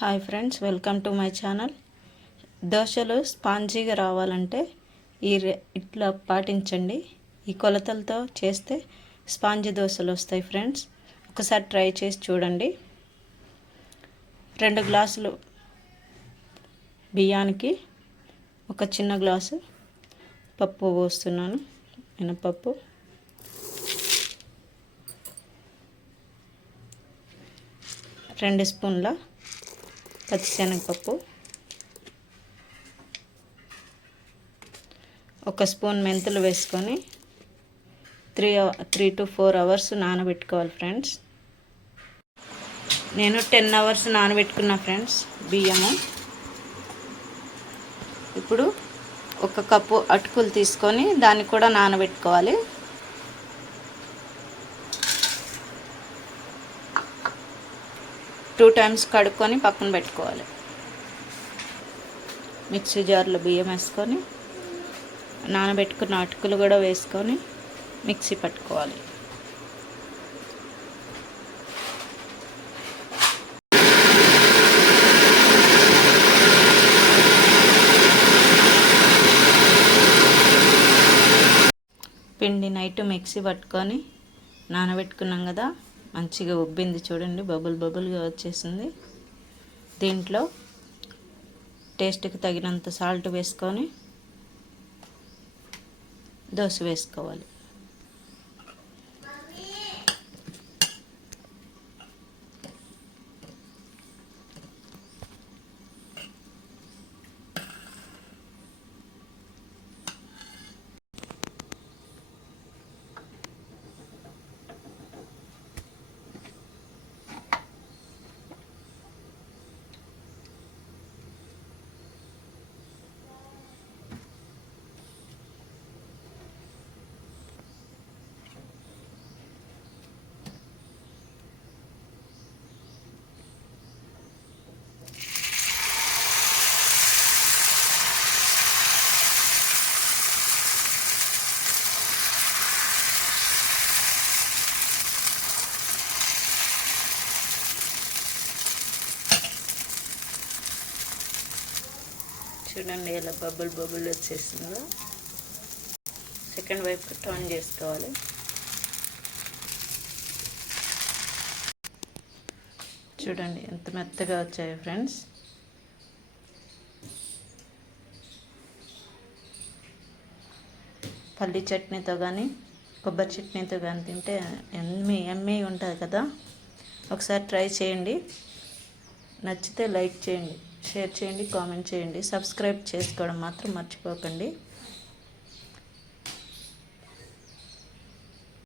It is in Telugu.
Hi friends welcome to my channel. దోశలు స్పాంజీగా రావాలంటే ఈ ఇట్లా పాటించండి. ఈ కొలతలతో చేస్తే స్పాంజీ దోశలు వస్తాయి ఫ్రెండ్స్. ఒకసారి ట్రై చేసి చూడండి. రెండు గ్లాసులు బియ్యానికి ఒక చిన్న గ్లాసు పప్పు పోస్తున్నాను. మినపప్పు. రెండు స్పూన్ల పచ్చిశనగపప్పు. ఒక స్పూన్ మెంతులు వేసుకొని three three to four hours నానబెట్టుకోవాలి ఫ్రెండ్స్. నేను టెన్ అవర్స్ నానబెట్టుకున్నా ఫ్రెండ్స్ బియ్యము. ఇప్పుడు ఒక కప్పు అటుకులు తీసుకొని దాన్ని కూడా నానబెట్టుకోవాలి. టూ టైమ్స్ కడుక్కొని పక్కన పెట్టుకోవాలి. మిక్సీ జార్లో బియ్యం వేసుకొని నానబెట్టుకున్న అటుకులు కూడా వేసుకొని మిక్సీ పట్టుకోవాలి. పిండి నైట్ మిక్సీ పట్టుకొని నానబెట్టుకున్నాం కదా మంచిగా ఉబ్బింది చూడండి బబుల్ బబుల్గా వచ్చేసింది. దీంట్లో టేస్ట్కి తగినంత సాల్ట్ వేసుకొని దోశ వేసుకోవాలి. చూడండి ఇలా బబుల్ బబుల్ వచ్చేసిందో. సెకండ్ వైపు టర్న్ చేసుకోవాలి. చూడండి ఎంత మెత్తగా వచ్చాయి ఫ్రెండ్స్. పల్లి చట్నీతో కానీ కొబ్బరి చట్నీతో కానీ తింటే ఎమ్మి ఎమ్మి ఉంటుంది కదా. ఒకసారి ట్రై చేయండి. నచ్చితే లైక్ చేయండి. షేర్ చేయండి కామెంట్ చేయండి. సబ్స్క్రైబ్ చేసుకోవడం మాత్రం మర్చిపోకండి.